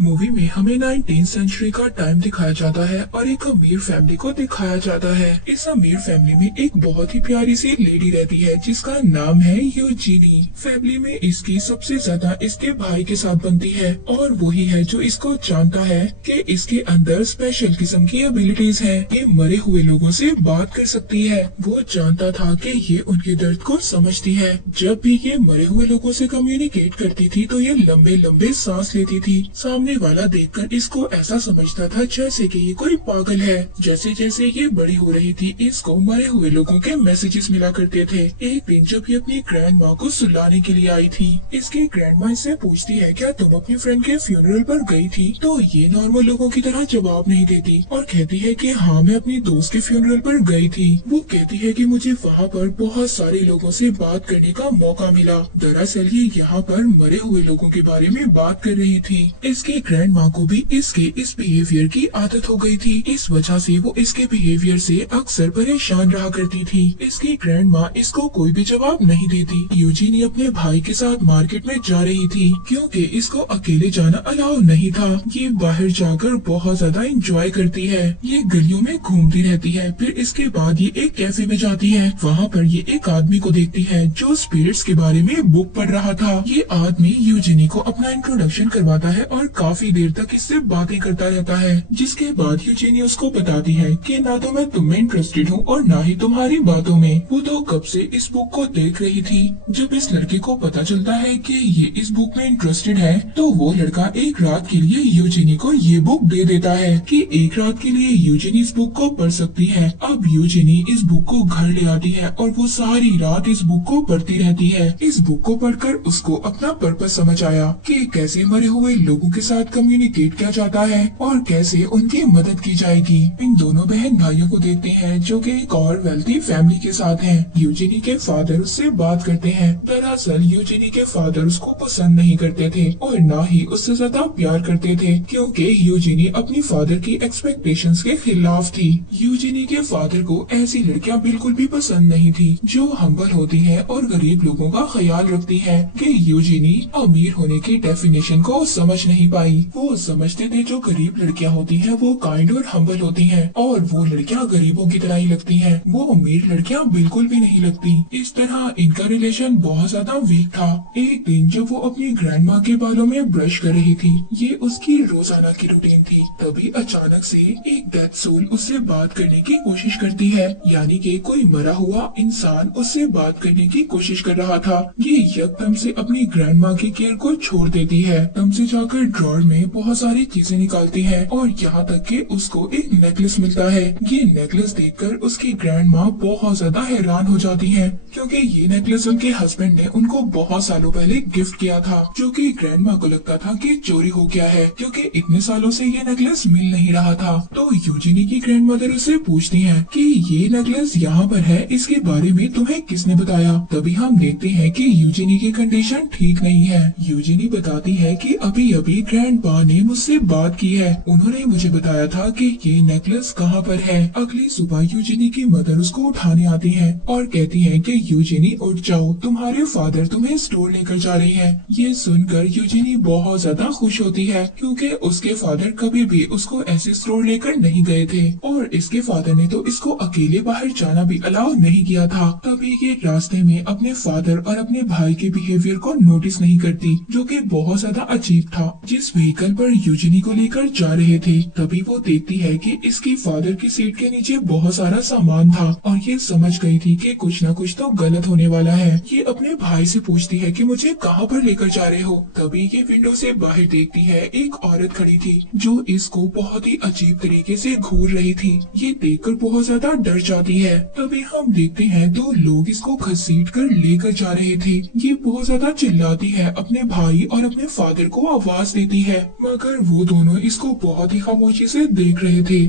Movie में हमें 19th century का टाइम दिखाया जाता है और एक अमीर फैमिली को दिखाया जाता है। इस अमीर फैमिली में एक बहुत ही प्यारी सी लेडी रहती है जिसका नाम है यूजीनी। फैमिली में इसकी सबसे ज्यादा इसके भाई के साथ बनती है और वही है जो इसको जानता है कि इसके अंदर स्पेशल किस्म की एबिलिटीज है। ये मरे हुए लोगों से बात कर सकती है। वो जानता था कि ये उनके दर्द को समझती है। जब भी ये मरे हुए लोगों से कम्युनिकेट करती थी तो ये लंबे लंबे सांस लेती थी। सामने वाला देखकर इसको ऐसा समझता था जैसे कि ये कोई पागल है। जैसे जैसे ये बड़ी हो रही थी इसको मरे हुए लोगों के मैसेजेस मिला करते थे। एक दिन जब ये अपनी ग्रैंड माँ को सुलाने के लिए आई थी, इसकी ग्रैंड माँ इससे पूछती है क्या तुम अपनी फ्रेंड के फ्यूनरल पर गई थी? तो ये नॉर्मल लोगों की तरह जवाब नहीं देती और कहती है कि हाँ मैं अपनी दोस्त के फ्यूनरल पर गई थी। वो कहती है कि मुझे वहाँ पर बहुत सारे लोगों से बात करने का मौका मिला। दरअसल ये यहाँ पर मरे हुए लोगों के बारे में बात कर रही थी। इसकी ग्रैंड माँ को भी इसके इस बिहेवियर की आदत हो गई थी। इस वजह से वो इसके बिहेवियर से अक्सर परेशान रहा करती थी। इसकी ग्रैंड माँ इसको कोई भी जवाब नहीं देती। यूजीनी अपने भाई के साथ मार्केट में जा रही थी क्योंकि इसको अकेले जाना अलाउ नहीं था। ये बाहर जाकर बहुत ज्यादा एंजॉय करती है। ये गलियों में घूमती रहती है। फिर इसके बाद ये एक कैफे में जाती है। वहाँ पर ये एक आदमी को देखती है जो स्पिरिट्स के बारे में बुक पढ़ रहा था। ये आदमी यूजीनी को अपना इंट्रोडक्शन करवाता है और काफी देर तक इससे बातें करता रहता है। जिसके बाद यूजीनी उसको बताती है कि ना तो मैं तुम में इंटरेस्टेड हूँ और ना ही तुम्हारी बातों में। वो तो कब से इस बुक को देख रही थी। जब इस लड़के को पता चलता है कि ये इस बुक में इंटरेस्टेड है तो वो लड़का एक रात के लिए यूजीनी को ये बुक दे देता है कि एक रात के लिए यूजीनी इस बुक को पढ़ सकती है। अब यूजीनी इस बुक को घर ले आती है और वो सारी रात इस बुक को पढ़ती रहती है। इस बुक को पढ़कर उसको अपना पर्पस समझ आया कि कैसे मरे हुए लोगों के साथ कम्युनिकेट किया जाता है और कैसे उनकी मदद की जाएगी। इन दोनों बहन भाइयों को देखते हैं जो कि एक और वेल्थी फैमिली के साथ हैं। यूजीनी के फादर उससे बात करते हैं। दरअसल यूजीनी के फादर उसको पसंद नहीं करते थे और ना ही उससे ज्यादा प्यार करते थे क्योंकि यूजीनी अपनी फादर की एक्सपेक्टेशंस के खिलाफ थी। यूजीनी के फादर को ऐसी लड़कियां बिल्कुल भी पसंद नहीं थी जो हम्बल होती है और गरीब लोगों का ख्याल रखती है। कि यूजीनी अमीर होने की डेफिनेशन को समझ नहीं पाई। वो समझते थे जो गरीब लड़कियां होती हैं वो काइंड और हम्बल होती हैं और वो लड़कियां गरीबों की तरह ही लगती हैं। वो अमीर लड़कियां बिल्कुल भी नहीं लगती। इस तरह इनका रिलेशन बहुत ज्यादा वीक था। एक दिन जब वो अपनी ग्रैंड माँ के बालों में ब्रश कर रही थी, ये उसकी रोजाना की रूटीन थी। तभी अचानक से एक डेथ सोल उससे बात करने की कोशिश करती है। यानी कि कोई मरा हुआ इंसान उससे बात करने की कोशिश कर रहा था। ये एकदम से अपनी ग्रैंड माँ की केयर को छोड़ देती है। तब से जाकर ड्रॉर में बहुत सारी चीजें निकालती है और यहाँ तक कि उसको एक नेकलेस मिलता है। ये नेकलेस देखकर उसकी ग्रैंड माँ बहुत ज्यादा हैरान हो जाती है क्योंकि ये नेकलेस उनके हस्बैंड ने उनको बहुत सालों पहले गिफ्ट किया था, जो कि ग्रैंड माँ को लगता था कि चोरी हो गया है क्योंकि इतने सालों से ये नेकलेस मिल नहीं रहा था। तो यूजीनी की ग्रैंड मदर उससे पूछती है कि ये नेकलेस यहाँ पर है, इसके बारे में तुम्हें किसने बताया? तभी हम देखते हैं कि यूजीनी की कंडीशन ठीक नहीं है। यूजीनी बताती है कि अभी अभी ग्रैंड पा ने मुझसे बात की है। उन्होंने मुझे बताया था कि ये नेकलेस कहाँ पर है। अगली सुबह यूजीनी की मदर उसको उठाने आती है और कहती है कि यूजीनी उठ जाओ, तुम्हारे फादर तुम्हें स्टोर लेकर जा रही है। ये सुनकर यूजीनी बहुत ज्यादा खुश होती है क्योंकि उसके फादर कभी भी उसको ऐसे स्टोर लेकर नहीं गए थे और इसके फादर ने तो इसको अकेले बाहर जाना भी अलाउ नहीं किया था। तभी ये रास्ते में अपने फादर और अपने भाई के बिहेवियर को नोटिस नहीं करती, जो कि बहुत ज्यादा अजीब था। जिस व्हीकल पर यूजीनी को लेकर जा रहे थे तभी वो देखती है कि इसकी फादर की सीट के नीचे बहुत सारा सामान था और ये समझ गई थी कि कुछ न कुछ तो गलत होने वाला है। ये अपने भाई से पूछती है कि मुझे कहाँ पर लेकर जा रहे हो। तभी ये विंडो से बाहर देखती है एक औरत खड़ी थी जो इसको बहुत ही अजीब तरीके से घूर रही थी। ये देखकर बहुत ज्यादा डर जाती है। तभी हम देखते हैं दो लोग इसको घसीट कर लेकर जा रहे थे। ये बहुत ज्यादा चिल्लाती है, अपने भाई और अपने फादर को आवाज देती है, मगर वो दोनों इसको बहुत ही खामोशी से देख रहे थे।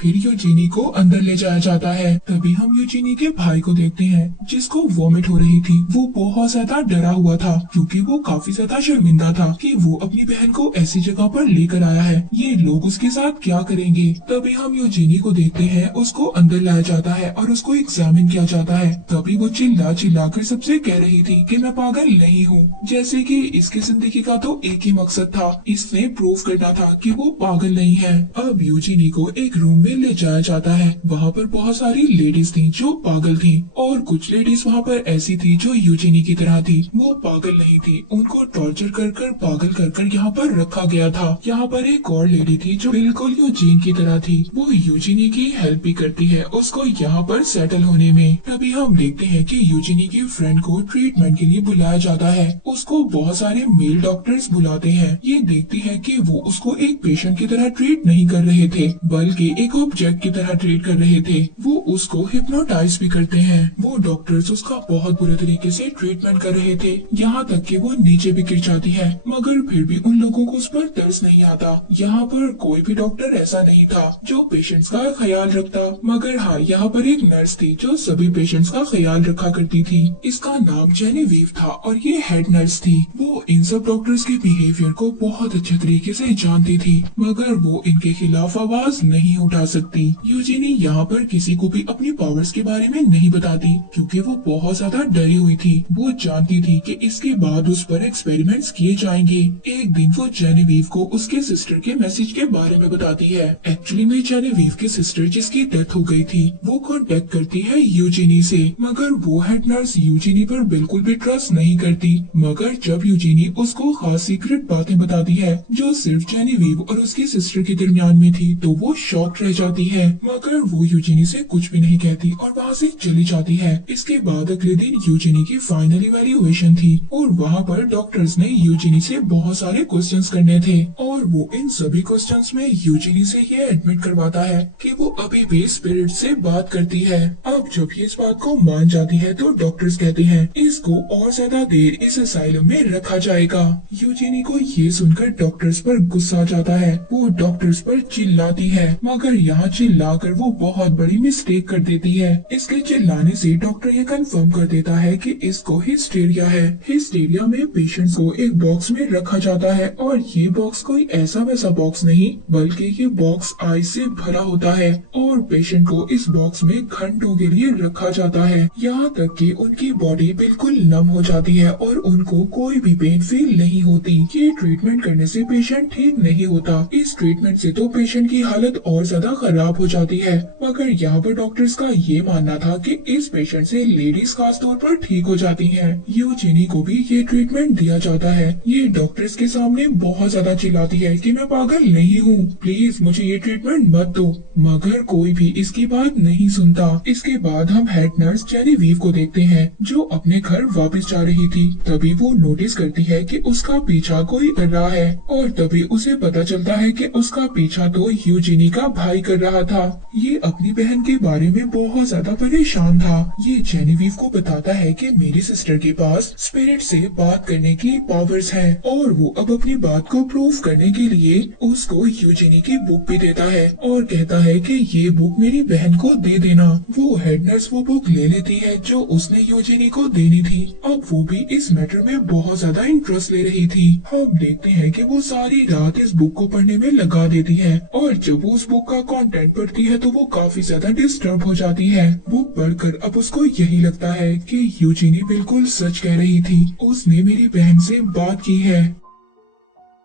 फिर यूजीनी को अंदर ले जाया जाता है। तभी हम यूजीनी के भाई को देखते हैं जिसको वॉमिट हो रही थी। वो बहुत ज्यादा डरा हुआ था क्योंकि वो काफी ज्यादा शर्मिंदा था कि वो अपनी बहन को ऐसी जगह पर लेकर आया है, ये लोग उसके साथ क्या करेंगे। तभी हम यूजीनी को देखते हैं, उसको अंदर लाया जाता है और उसको एग्जामिन किया जाता है। तभी वो चिल्ला चिल्ला कर सबसे कह रही थी कि मैं पागल नहीं हूँ, जैसे कि इसकी जिंदगी का तो एक ही मकसद था, इसने प्रूव करना था कि वो पागल नहीं है। अब यूजीनी को एक रूम में ले जाया जाता है। वहाँ पर बहुत सारी लेडीज थी जो पागल थी और कुछ लेडीज वहाँ पर ऐसी थी जो यूजीनी की तरह थी, वो पागल नहीं थी। उनको टॉर्चर कर कर पागल कर कर यहाँ पर रखा गया था। यहाँ पर एक और लेडी थी जो बिल्कुल यूजीन की तरह थी, वो यूजीनी की हेल्प भी करती है उसको यहाँ पर सेटल होने में। तभी हम देखते हैं कि यूजीनी की फ्रेंड को ट्रीटमेंट के लिए बुलाया जाता है। उसको बहुत सारे मेल डॉक्टर्स बुलाते हैं। ये देखती है कि वो उसको एक पेशेंट की तरह ट्रीट नहीं कर रहे थे बल्कि एक ऑब्जेक्ट की तरह ट्रीट कर रहे थे। वो उसको हिप्नोटाइज भी करते हैं। वो डॉक्टर्स उसका बहुत बुरे तरीके से ट्रीटमेंट कर रहे थे, यहाँ तक कि वो नीचे भी गिर जाती है, मगर फिर भी उन लोगों को उस पर तरस नहीं आता। यहाँ पर कोई भी डॉक्टर ऐसा नहीं था जो पेशेंट्स का ख्याल रखता, मगर हाँ यहाँ पर एक नर्स थी जो सभी पेशेंट्स का ख्याल रखा करती थी। इसका नाम जेनेविव था और ये हेड नर्स थी। वो इन सब डॉक्टर्स के बिहेवियर को बहुत अच्छे तरीके से जानती थी, मगर वो इनके खिलाफ आवाज नहीं उठा सकती। यूजीनी यहाँ पर किसी को भी अपनी पावर्स के बारे में नहीं बताती क्योंकि वो बहुत ज्यादा डरी हुई थी। वो जानती थी कि इसके बाद उस पर एक्सपेरिमेंट्स किए जाएंगे। एक दिन वो जेनेविव को उसके सिस्टर के मैसेज के बारे में बताती है। एक्चुअली में जेनेविव की सिस्टर जिसकी डेथ हो गई थी वो कांटेक्ट करती है यूजीनी से, मगर वो हेड नर्स यूजीनी पर बिल्कुल भी ट्रस्ट नहीं करती। मगर जब यूजीनी उसको खास सीक्रेट बातें बताती है जो सिर्फ जेनेविव और उसकी सिस्टर के दरमियान में थी, तो वो शॉक रह जाती है, मगर वो यूजीनी से कुछ भी नहीं कहती और वहाँ से चली जाती है। इसके बाद अगले दिन यूजीनी की फाइनल इवैल्यूएशन थी और वहाँ पर डॉक्टर्स ने यूजीनी से बहुत सारे क्वेश्चंस करने थे और वो इन सभी क्वेश्चंस में यूजीनी से ये एडमिट करवाता है कि वो अभी भी स्पिरिट से बात करती है। अब जब ये इस बात को मान जाती है तो डॉक्टर्स कहते हैं इसको और ज्यादा देर इस असाइलम में रखा जाएगा। यूजीनी को ये सुनकर डॉक्टर्स पर गुस्सा आ जाता है। वो डॉक्टर्स पर चिल्लाती है, मगर यहाँ चिल्लाकर वो बहुत बड़ी मिस्टेक कर देती है। इसके चिल्लाने से डॉक्टर ये कंफर्म कर देता है कि इसको हिस्टेरिया है। हिस्टेरिया में पेशेंट्स को एक बॉक्स में रखा जाता है और ये बॉक्स कोई ऐसा वैसा बॉक्स नहीं बल्कि ये बॉक्स आइस से भरा होता है और पेशेंट को इस बॉक्स में घंटों के लिए रखा जाता है, यहाँ तक कि उनकी बॉडी बिल्कुल नम हो जाती है और उनको कोई भी पेन फील नहीं होती। ये ट्रीटमेंट करने से पेशेंट ठीक नहीं होता। इस ट्रीटमेंट से तो पेशेंट की हालत और ज्यादा खराब हो जाती है, मगर यहाँ पर डॉक्टर्स का ये मानना था कि इस पेशेंट से लेडीज खास तौर पर ठीक हो जाती हैं। यूजीनी को भी ये ट्रीटमेंट दिया जाता है। ये डॉक्टर्स के सामने बहुत ज्यादा चिल्लाती है कि मैं पागल नहीं हूँ, प्लीज मुझे ये ट्रीटमेंट मत दो, मगर कोई भी इसकी बात नहीं सुनता। इसके बाद हम हेड नर्स जेनेविव को देखते हैं जो अपने घर वापस जा रही थी। तभी वो नोटिस करती है कि उसका पीछा कोई कर रहा है और तभी उसे पता चलता है कि उसका पीछा तो यूजीनी का भाई कर रहा था। ये अपनी बहन के बारे में बहुत ज्यादा परेशान था। ये जेनेविव को बताता है कि मेरी सिस्टर के पास स्पिरिट से बात करने की पावर्स हैं और वो अब अपनी बात को प्रूव करने के लिए उसको यूजीनी की बुक भी देता है और कहता है कि ये बुक मेरी बहन को दे देना। वो हेड नर्स वो बुक ले लेती है जो उसने यूजीनी को देनी थी। अब वो भी इस मैटर में बहुत ज्यादा इंटरेस्ट ले रही थी। हम देखते हैं कि वो सारी रात इस बुक को पढ़ने में लगा देती है और जब वो उस बुक का कंटेंट पढ़ती है तो वो काफी ज्यादा डिस्टर्ब हो जाती है। बुक पढ़कर अब उसको यही लगता है कि यूजीनी बिल्कुल सच कह रही थी, उसने मेरी बहन से बात की है।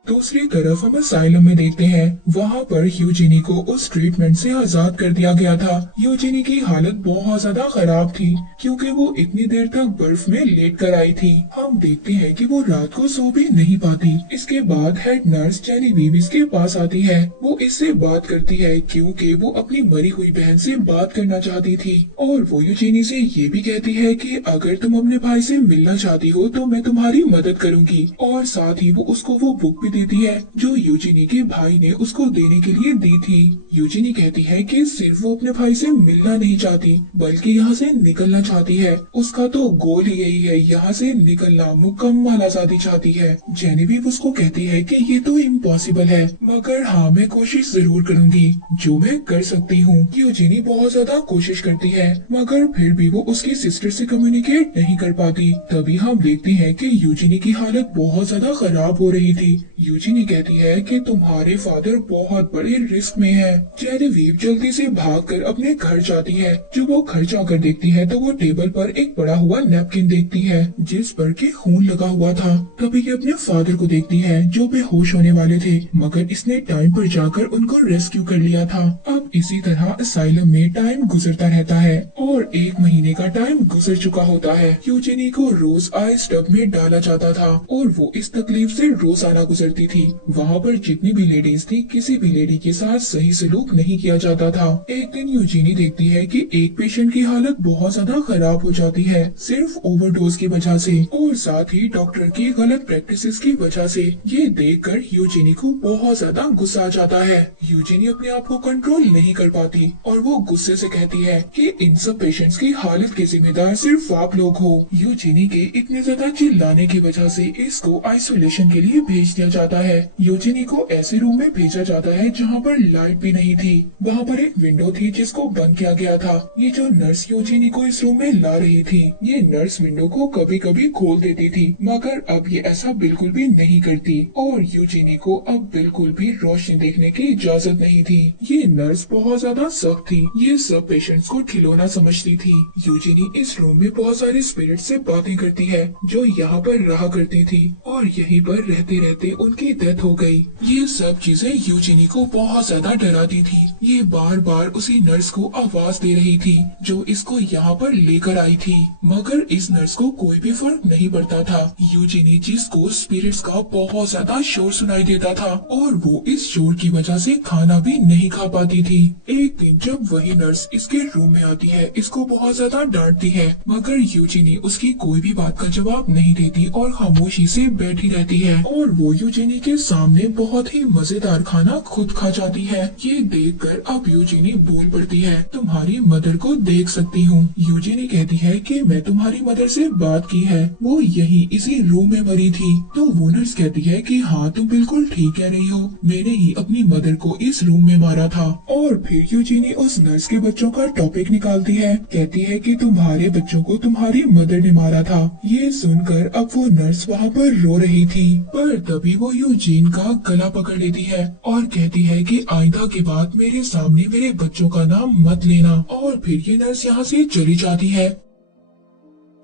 दूसरी तरफ हम असाइलम में देखते हैं, वहाँ पर यूजीनी को उस ट्रीटमेंट से आजाद कर दिया गया था। यूजीनी की हालत बहुत ज्यादा खराब थी क्योंकि वो इतनी देर तक बर्फ में लेट कर आई थी। हम देखते हैं कि वो रात को सो भी नहीं पाती। इसके बाद हेड नर्स जेनेविव इसके पास आती है। वो इससे बात करती है क्योंकि वो अपनी मरी हुई बहन से बात करना चाहती थी और वो यूजीनी से ये भी कहती है कि अगर तुम अपने भाई से मिलना चाहती हो तो मैं तुम्हारी मदद करूंगी और साथ ही वो उसको वो बुक भी देती है जो यूजिनी के भाई ने उसको देने के लिए दी थी। यूजिनी कहती है कि सिर्फ वो अपने भाई से मिलना नहीं चाहती बल्कि यहाँ से निकलना चाहती है। उसका तो गोल ही यही है, यहाँ से निकलना, मुकम्मल आजादी चाहती है। जेनेविव उसको कहती है कि ये तो इम्पॉसिबल है, मगर हाँ मैं कोशिश जरूर करूंगी जो मैं कर सकती हूँ। यूजिनी बहुत ज्यादा कोशिश करती है मगर फिर भी वो उसकी सिस्टर से कम्युनिकेट नहीं कर पाती। तभी हम देखते हैं कि यूजिनी की हालत बहुत ज्यादा खराब हो रही थी। यूजिनी कहती है कि तुम्हारे फादर बहुत बड़े रिस्क में है। जेनेविव जल्दी से भागकर अपने घर जाती है। जब वो घर जाकर देखती है तो वो टेबल पर एक पड़ा हुआ नैपकिन देखती है जिस पर के खून लगा हुआ था। तभी ये अपने फादर को देखती है जो बेहोश होने वाले थे, मगर इसने टाइम पर जाकर उनको रेस्क्यू कर लिया था। अब इसी तरह असाइलम में टाइम गुजरता रहता है और 1 महीने का टाइम गुजर चुका होता है। यूजिनी को रोज आइस टब में डाला जाता था और वो इस तकलीफ से रोजाना गुजरती थी। वहाँ पर जितनी भी लेडीज थी, किसी भी लेडी के साथ सही सलूक नहीं किया जाता था। एक दिन यूजिनी देखती है कि एक पेशेंट की हालत बहुत ज्यादा खराब हो जाती है सिर्फ ओवरडोज की वजह से और साथ ही डॉक्टर की गलत प्रैक्टिसेस की वजह से। ये देखकर यूजिनी को बहुत ज्यादा गुस्सा आ जाता है। यूजिनी अपने आप को कंट्रोल नहीं कर पाती और वो गुस्से से कहती है कि इन सब पेशेंट्स की हालत के जिम्मेदार सिर्फ आप लोग हो। यूजिनी के इतने ज्यादा चिल्लाने की वजह से इसको आइसोलेशन के लिए भेज दिया जाता है। यूजिनी को ऐसे रूम में भेजा जाता है जहाँ पर लाइट भी नहीं थी। वहाँ पर एक विंडो थी जिसको बंद किया गया था। ये जो नर्स यूजिनी को इस रूम में ला रही थी, ये नर्स विंडो को कभी कभी खोल देती थी मगर अब ये ऐसा बिल्कुल भी नहीं करती और यूजिनी को अब बिल्कुल भी रोशनी देखने की इजाजत नहीं थी। ये नर्स बहुत ज्यादा सख्त थी, ये सब पेशेंट्स को खिलौना समझती थी। यूजिनी इस रूम में बहुत सारे स्पिरिट से बातें करती है जो यहाँ पर रहा करती थी और यहीं पर रहते रहते उनकी डेथ हो गई। ये सब चीजें यूजिनी को बहुत ज्यादा डराती थी। ये बार बार उसी नर्स को आवाज दे रही थी जो इसको यहाँ पर लेकर आई थी, मगर इस नर्स को कोई भी फर्क नहीं पड़ता था। यूजिनी जिसको स्पिरिट्स का बहुत ज्यादा शोर सुनाई देता था और वो इस शोर की वजह से खाना भी नहीं खा पाती थी। एक दिन जब वही नर्स इसके रूम में आती है, इसको बहुत ज्यादा डांटती है मगर यूजिनी उसकी कोई भी बात का जवाब नहीं देती और खामोशी से बैठी रहती है और वो यूजिनी के सामने बहुत ही मजेदार खाना खुद खा जाती है। ये देखकर अब यूजिनी बोल पड़ती है, तुम्हारी मदर को देख सकती हूँ। यूजिनी कहती है कि मैं तुम्हारी मदर से बात की है, वो यही इसी रूम में मरी थी। तो वो नर्स कहती है कि हाँ तुम बिल्कुल ठीक कह रही हो, मैंने ही अपनी मदर को इस रूम में मारा था। और फिर यूजिनी उस नर्स के बच्चों का टॉपिक निकालती है, कहती है कि तुम्हारे बच्चों को तुम्हारी मदर ने मारा था। ये सुनकर अब वो नर्स वहाँ पर रो रही थी, पर तभी वो यूजिन का गला पकड़ लेती है और कहती है कि आइंदा के बाद मेरे सामने मेरे बच्चों का नाम मत लेना। और फिर ये नर्स यहाँ से चली जाती है।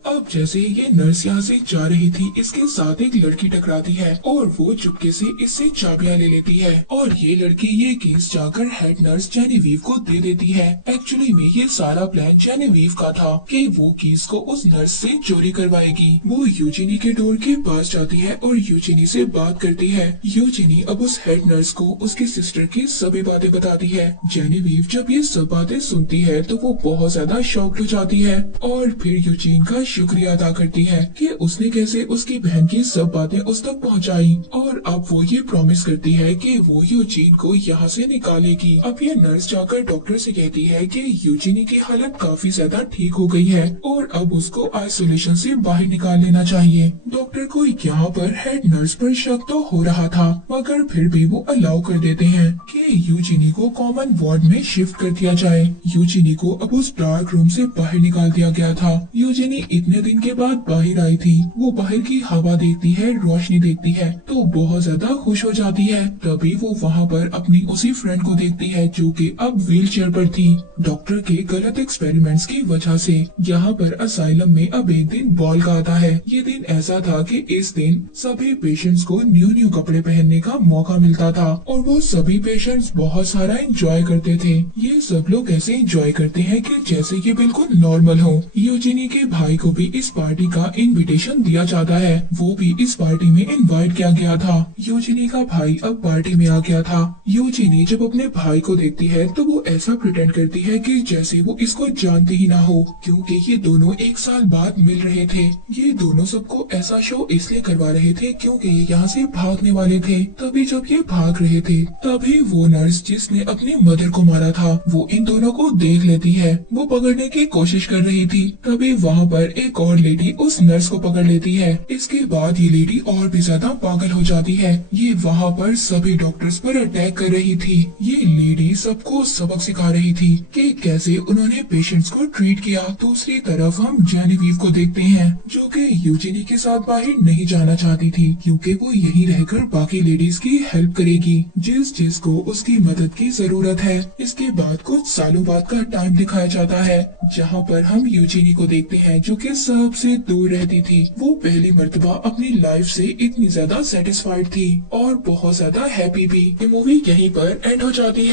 अब जैसे ही ये नर्स यहाँ से जा रही थी, इसके साथ एक लड़की टकराती है और वो चुपके से इससे चाबियां ले लेती है और ये लड़की ये केस जाकर हेड नर्स जेनेविव को दे देती है। एक्चुअली में ये सारा प्लान जेनेविव का था कि वो केस को उस नर्स से चोरी करवाएगी। वो यूजिनी के डोर के पास जाती है और यूजिनी से बात करती है। यूजिनी अब उस हेड नर्स को उसकी सिस्टर की सभी बातें बताती है। जेनेविव जब ये सब बातें सुनती है तो वो बहुत ज्यादा शॉक्ड हो जाती है और फिर यूजिन का शुक्रिया अदा करती है कि उसने कैसे उसकी बहन की सब बातें उस तक पहुंचाई और अब वो ये प्रॉमिस करती है कि वो यूजिन को यहाँ से निकालेगी। अब ये नर्स जाकर डॉक्टर से कहती है कि यूजिनी की हालत काफी ज्यादा ठीक हो गई है और अब उसको आइसोलेशन से बाहर निकाल लेना चाहिए। डॉक्टर को यहाँ पर हेड नर्स पर शक तो हो रहा था मगर फिर भी वो अलाउ कर देते हैं कि यूजिनी को कॉमन वार्ड में शिफ्ट कर दिया जाए। यूजिनी को अब उस डार्क रूम से बाहर निकाल दिया गया था। यूजिनी इतने दिन के बाद बाहर आई थी। वो बाहर की हवा देखती है, रोशनी देखती है तो बहुत ज्यादा खुश हो जाती है। तभी वो वहाँ पर अपनी उसी फ्रेंड को देखती है जो कि अब व्हील चेयर पर थी। डॉक्टर के गलत एक्सपेरिमेंट्स की वजह से यहाँ पर असाइलम में अब एक दिन बॉल का आता है। ये दिन ऐसा था कि इस दिन सभी पेशेंट्स को न्यू कपड़े पहनने का मौका मिलता था और वो सभी पेशेंट्स बहुत सारा एंजॉय करते थे। ये सब लोग ऐसे एंजॉय करते हैं कि जैसे ये बिल्कुल नॉर्मल हो। यूजिनी के भाई को को भी इस पार्टी का इनविटेशन दिया जाता है। वो भी इस पार्टी में इनवाइट किया गया था। यूजिनी का भाई अब पार्टी में आ गया था। यूजिनी जब अपने भाई को देखती है तो वो ऐसा प्रिटेंड करती है कि जैसे वो इसको जानती ही ना हो, क्योंकि ये दोनों एक साल बाद मिल रहे थे। ये दोनों सबको ऐसा शो इसलिए करवा रहे थे क्योंकि ये यहाँ से भागने वाले थे। तभी जब ये भाग रहे थे तभी वो नर्स जिसने अपनी मदर को मारा था वो इन दोनों को देख लेती है। वो पकड़ने की कोशिश कर रही थी, तभी वहाँ पर एक और लेडी उस नर्स को पकड़ लेती है। इसके बाद ये लेडी और भी ज्यादा पागल हो जाती है। ये वहाँ पर सभी डॉक्टर्स पर अटैक कर रही थी। ये लेडी सबको सबक सिखा रही थी कि कैसे उन्होंने पेशेंट्स को ट्रीट किया। दूसरी तरफ हम जेनेविव को देखते हैं जो कि यूजिनी के साथ बाहर नहीं जाना चाहती थी क्योंकि वो यहीं रहकर बाकी लेडीज की हेल्प करेगी जिसको उसकी मदद की जरूरत है। इसके बाद कुछ सालों बाद का टाइम दिखाया जाता है जहाँ पर हम यूजिनी को देखते हैं जो कि सबसे दूर रहती थी। वो पहली मर्तबा अपनी लाइफ से इतनी ज्यादा सेटिस्फाइड थी और बहुत ज्यादा हैप्पी भी। ये मूवी यहीं पर एंड हो जाती है।